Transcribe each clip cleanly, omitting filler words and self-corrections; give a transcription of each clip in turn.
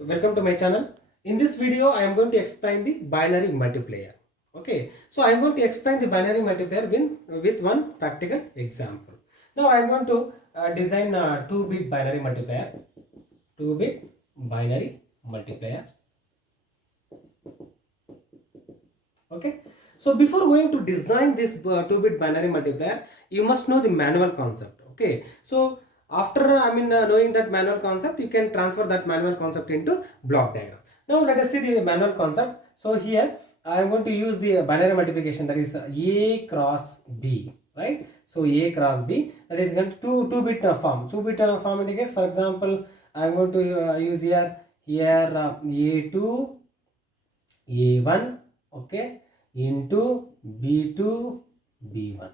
Welcome to my channel. In this video, I am going to explain the binary multiplier. Okay, so I am going to explain the binary multiplier with one practical example. Now I am going to design a 2-bit binary multiplier. 2-bit binary multiplier. Okay, so before going to design this 2-bit binary multiplier, you must know the manual concept. Okay, so after knowing that manual concept, you can transfer that manual concept into block diagram. Now let us see the manual concept. So here I am going to use the binary multiplication, that is A cross B, right? So A cross B, that is going to 2-bit form. 2-bit form indicates, for example, I am going to use here A2 A1, okay, into B2 B1.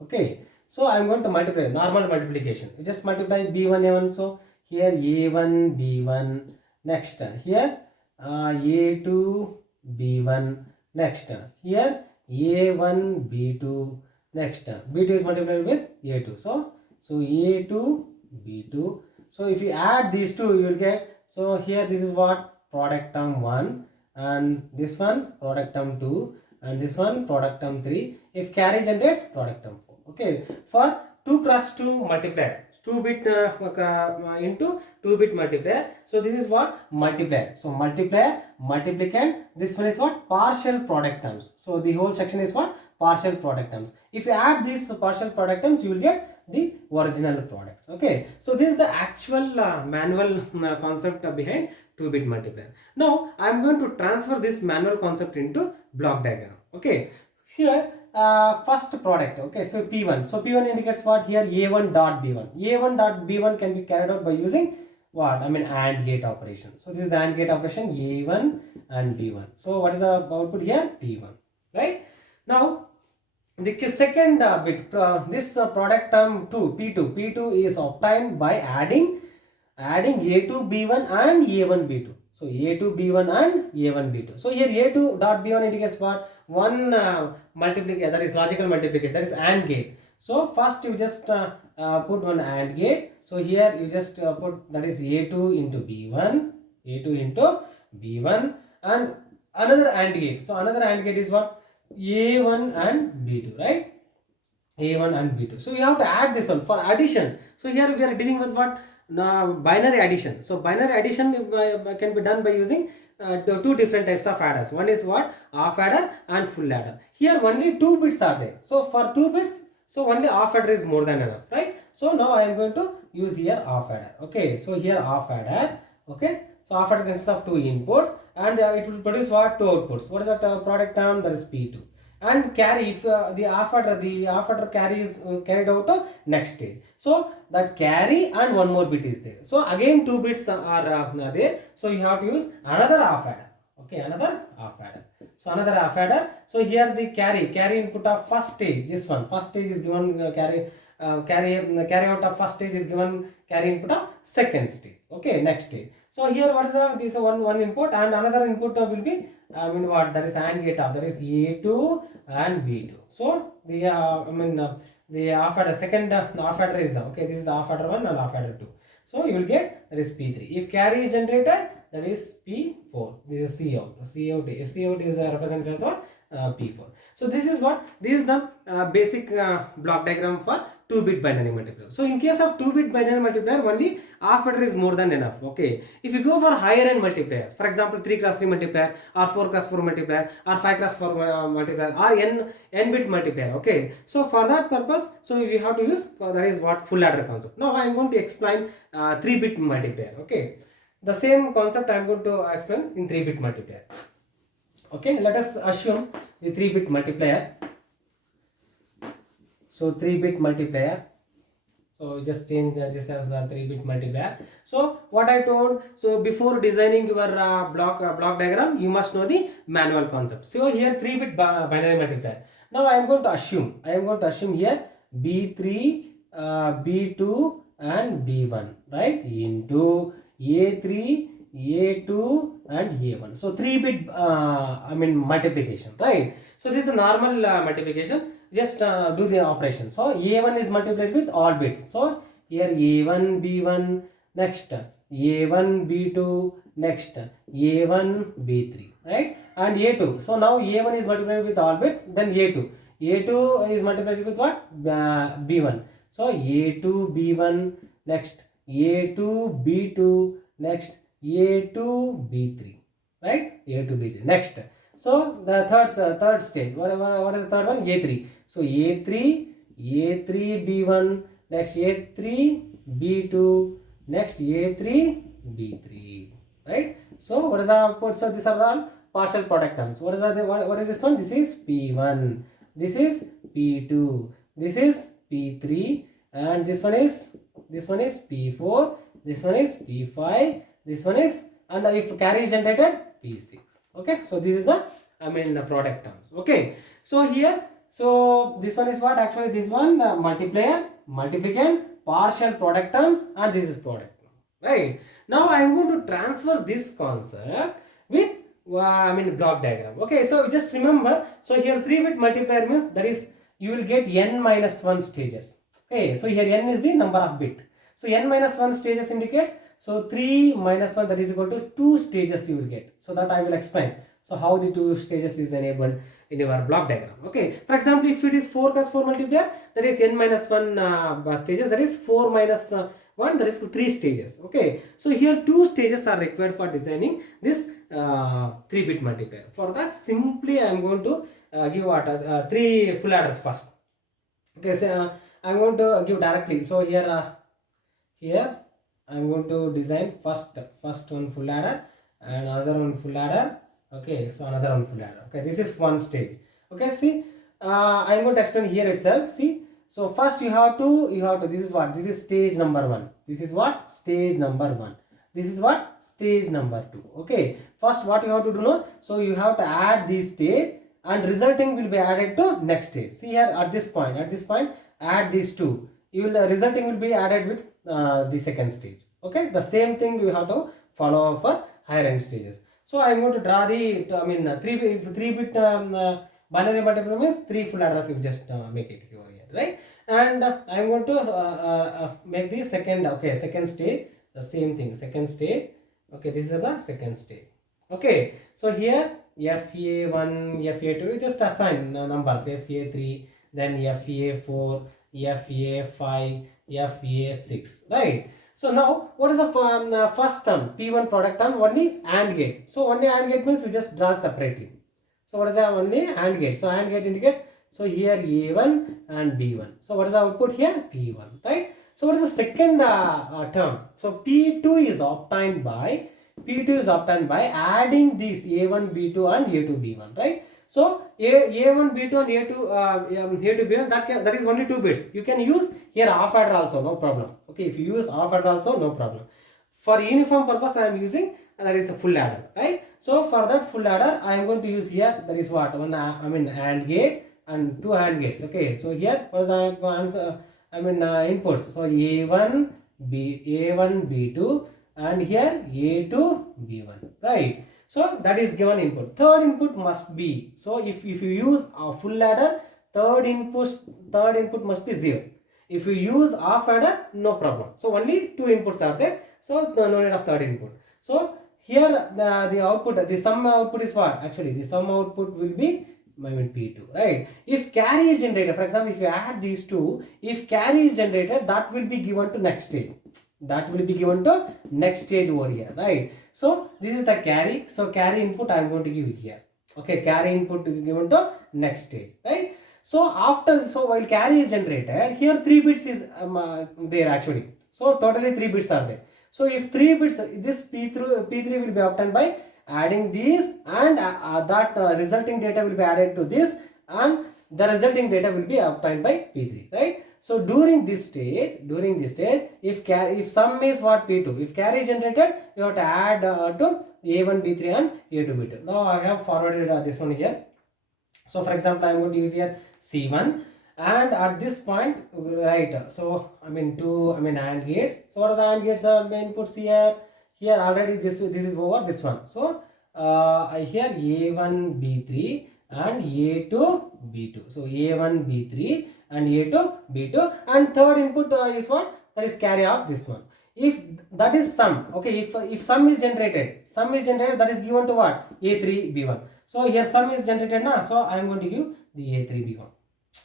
Okay, so I am going to multiply normal multiplication. You just multiply B1 A1. So here A1 B1. Next here A2 B1. Next here A1 B2. Next B2 is multiplied with A2. So A2 B2. So if you add these two, you will get, so here this is what product term 1, and this one product term 2, and this one product term 3. If carry generates product term 4. Okay, for 2 cross 2 multiplier, 2-bit into 2-bit multiplier. So this is what multiplier. So multiplier, multiplicand. This one is what partial product terms. So the whole section is what partial product terms. If you add these partial product terms, you will get the original product. Okay, so this is the actual manual concept behind 2-bit multiplier. Now I am going to transfer this manual concept into block diagram. Okay, here first product. Okay, so P1. So P1 indicates what? Here A1 dot B1. A1 dot B1 can be carried out by using what? AND gate operation. So this is the AND gate operation, A1 and B1. So what is the output here? P1, right? Now the second bit, this product term 2, P2 is obtained by adding A2 B1 and A1 B2. So A2 B1 and A1 B2. So here A2 dot B1 indicates what? One multiplication, that is logical multiplication, that is AND gate. So first you just put one AND gate. So here you just put, that is A2 into B1, A2 into B1, and another AND gate. So another AND gate is what? A1 and B2, right? A1 and B2. So you have to add this one for addition. So here we are dealing with what? Binary addition. So binary addition can be done by using two different types of adders. One is what? Half adder and full adder. Here only 2 bits are there. So for 2 bits, so only half adder is more than enough, right? So now I am going to use here half adder. Okay, so here half adder. Okay, so half adder consists of 2 inputs, and it will produce what? 2 outputs. What is that product term? That is P2. And carry, if the half adder carry is carried out to next stage. So that carry and one more bit is there. So again 2 bits are there. So you have to use another half adder. Okay, another half adder. So another half adder. So here the carry input of first stage. This one first stage is given carry out of first stage is given carry input of second stage. Okay, next stage. So here what is this one input, and another input will be what? That is AND gate of, that is A2 and B2. So the the half adder, second half adder is okay. This is the half adder 1 and half adder 2. So you will get, that is P3. If carry is generated, that is P4. This is Cout. If Cout is represented as what? P4. So this is what? This is the basic block diagram for 2-bit binary multiplier. So in case of 2-bit binary multiplier, only half adder is more than enough. Okay, if you go for higher end multipliers, for example 3 cross 3 multiplier, or 4 cross 4 multiplier, or 5 cross 4 multiplier, or n bit multiplier. Okay, so for that purpose, so we have to use that is what? Full adder concept. Now I am going to explain 3-bit multiplier. Okay, the same concept I am going to explain in 3-bit multiplier. Okay, let us assume the 3-bit multiplier. So 3-bit multiplier. So just change this as a 3-bit multiplier. So what I told, so before designing your block diagram, you must know the manual concept. So here 3-bit binary multiplier. Now I am going to assume here B3, B2 and B1, right, into A3, A2 and A1. So 3-bit multiplication, right? So this is the normal multiplication. Just do the operation. So A1 is multiplied with all bits. So here A1 B1, next A1 B2, next A1 B3, right? And A2. So now A1 is multiplied with all bits, then A2. A2 is multiplied with what? B1. So A2 B1, next A2 B2, next A2 B3, right? A2 B3, next. So the third stage, what is the third one? A3. So A3 B1, next A3 B2, next A3 B3, right? So what is the output? So these are the partial product terms. What is this one? This is P1, this is P2, this is P3, and this one is P4, this one is P5, this one is, and if carry is generated, P6. Okay, so this is the product terms. Okay, so here, so this one is what? Actually this one multiplier, multiplicand, partial product terms, and this is product term, right? Now I am going to transfer this concept with block diagram. Okay, so just remember, so here 3-bit multiplier means that is you will get n minus 1 stages. Okay, so here n is the number of bit, so n minus 1 stages indicates, so 3 minus 1, that is equal to 2 stages you will get. So that I will explain. So how the 2 stages is enabled in your block diagram. Okay, for example, if it is 4 plus 4 multiplier, that is n minus 1 stages, that is 4 minus 1, that is 3 stages. Okay, so here 2 stages are required for designing this 3-bit multiplier. For that, simply I am going to give what 3 full adders first. Okay, so I am going to give directly. So here here I am going to design first one full adder and another one full adder. Okay, so another one full adder. Okay, this is one stage. Okay, see, I am going to explain here itself. See, so first you have to this is what? This is stage number 1. This is what? Stage number 1. This is what? Stage number 2. Okay, first what you have to do now? So you have to add this stage and resulting will be added to next stage. See here at this point add these two. You will resulting will be added with the second stage. Okay, the same thing you have to follow for higher end stages. So I am going to draw the 3-bit binary multiplier means 3 full adders. You just make it here, right? And I am going to make the second stage, the same thing, second stage. Okay, this is the second stage. Okay, so here FA1, FA2, you just assign numbers, FA3, then FA4, FA5, FA6, right? So now what is the first term? P1 product term, only AND gate. So only AND gate means we just draw separately. So what is the only AND gate? So AND gate indicates, so here A1 and B1. So what is the output here? P1, right? So what is the second term? So P2 is obtained by adding these A1, B2 and A2, B1, right? So A1, B2 and A2, B1, that is only 2 bits. You can use here half adder also, no problem. Okay, if you use half adder also, no problem. For uniform purpose, I am using that is a full adder, right? So for that full adder, I am going to use here, that is what? One AND gate and 2 AND gates. Okay, so here what is the answer? Inputs. So A1, B2 and here A2, B1, right? So that is given input. Third input must be, so if you use a full adder, third input must be 0. If you use half adder, no problem. So only 2 inputs are there, so no need of third input. So here the output, the sum output is what? Actually the sum output will be P2, right? If carry is generated, for example, if you add these two, if carry is generated, that will be given to next stage. That will be given to next stage over here, right? So this is the carry. So carry input I am going to give here. Okay, carry input given to next stage, right? So after, so while carry is generated, here 3 bits is there actually. So totally 3 bits are there. So if 3 bits, this P3 will be obtained by adding these, and that resulting data will be added to this, and the resulting data will be obtained by P3, right? So during this stage, if sum is what? P2, if carry is generated, you have to add to A1, B3 and A2, B2. Now I have forwarded this one here. So for example, I am going to use here C1, and at this point, right? So two AND gates. So what are the AND gates? Inputs here. Here already this is over this one. So here A1, B3 and A2, B2. So A1, B3 and A2, B2, and third input is what? That is carry of this one. If that is sum, okay, if sum is generated, that is given to what? A3 B1. So here sum is generated now, so I am going to give the A3 B1.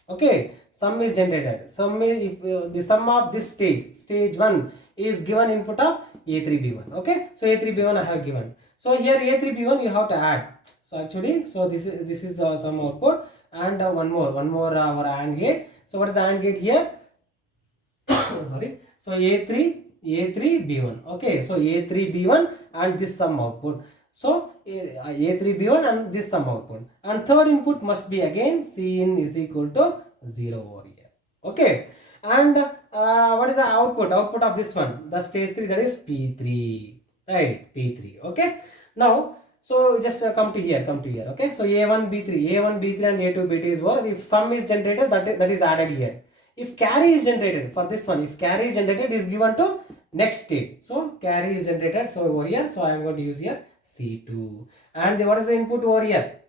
Okay, sum is generated. Sum is, if the sum of this stage 1 is given input of A3 B1. Okay, so A3 B1 I have given. So here A3 B1 you have to add. So actually, so this is the sum output, and one more our AND gate. So what is the AND gate here? Sorry. So A3 B1. Okay, so A3 B1 and this sum output. So A3 B1 and this sum output. And third input must be again Cin is equal to 0 over here. Okay. And what is the output? Output of this one, the stage 3, that is P3. Right, P3. Okay. Now, so just come to here. Okay. So A1 B3 and A2 B2 is what? If sum is generated, that is added here. If carry is generated for this one, if carry is generated, is given to next stage. So carry is generated. So over here, so I am going to use here C2. And what is the input over here?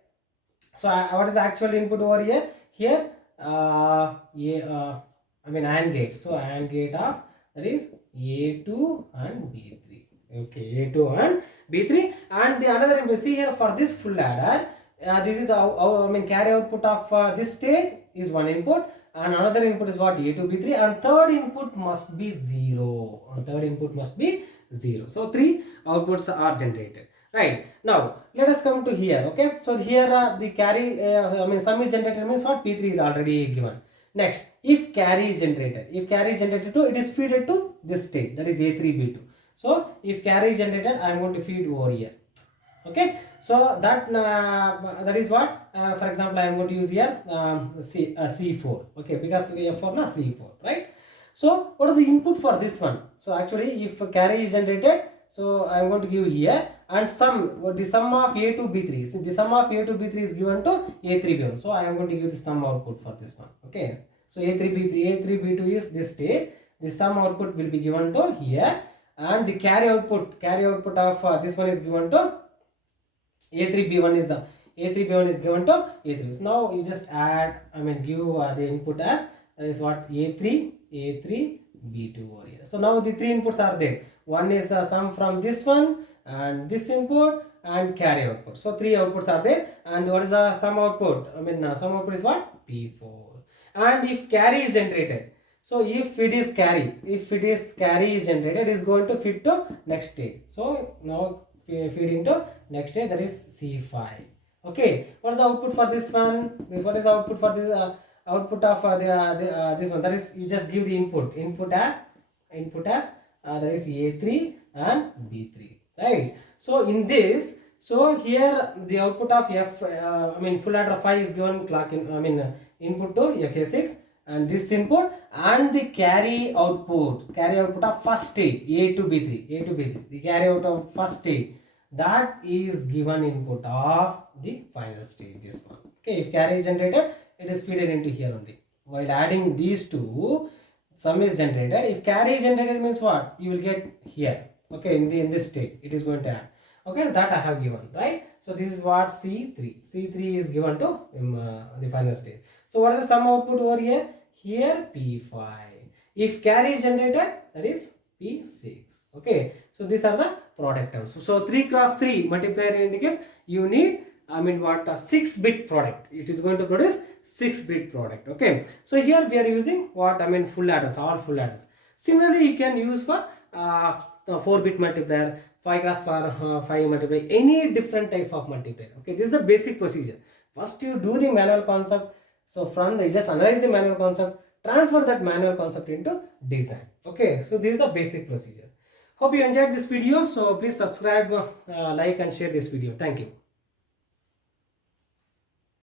So what is the actual input over here? Here, I mean AND gate. So AND gate of, that is A2 and B3. Okay, A2 and B3. And the another input, see here for this full adder, this is I mean carry output of this stage is one input, and another input is what? A2 B3, and third input must be 0. So 3 outputs are generated. Right, now let us come to here. Okay, so here the carry I mean sum is generated means what? P3 is already given. Next, if carry is generated to, it is fed to this stage, that is A3 B2. So if carry is generated, I am going to feed over here. Okay, so that is what, for example, I am going to use here C4. Okay, because we have for now C4, right? So what is the input for this one? So actually, if carry is generated, so I am going to give here, and the sum of A2 B3. So the sum of A2 B3 is given to A3 B1. So I am going to give the sum output for this one. Okay, so A3 B2 is this state. The sum output will be given to here, and the carry output of this one is given to A3 B1 is given to A3. So now you just add, I mean give the input as, that is what? A3 B2 over here. So now the 3 inputs are there. One is sum from this one, and this input, and carry output. So 3 outputs are there. And what is the sum output? I mean sum output is what? P4. And if carry is generated, so if it is carry is generated, it is going to feed to next stage. So now feeding to next stage, that is C5. Okay, what is the output for this one? What is the output for this output of this one? That is, you just give the input as that is A3 and B3, right? So in this, so here the output of I mean full adder 5 is given clock in, I mean input to FA6, and this input, and the carry output of first stage A2 B3, the carry out of first stage, that is given input of the final stage, this one. Okay, if carry is generated, it is fed into here only. While adding these two, sum is generated. If carry is generated means what? You will get here. Okay, in this stage it is going to add. Okay, that I have given, right? So this is what? C3 is given to the final stage. So what is the sum output over here? Here P5. If carry is generated, that is P6. Okay, so these are the product terms. So 3 cross 3 multiplier indicates you need, I mean what, a 6-bit product. It is going to produce 6-bit product. Okay, so here we are using what? I mean full adders, all full adders. Similarly, you can use for 4-bit multiplier, 5 cross 5 multiplier, any different type of multiplier. Okay, this is the basic procedure. First you do the manual concept. So from the, you just analyze the manual concept, transfer that manual concept into design. Okay, so this is the basic procedure. Hope you enjoyed this video. So please subscribe, like and share this video. Thank you.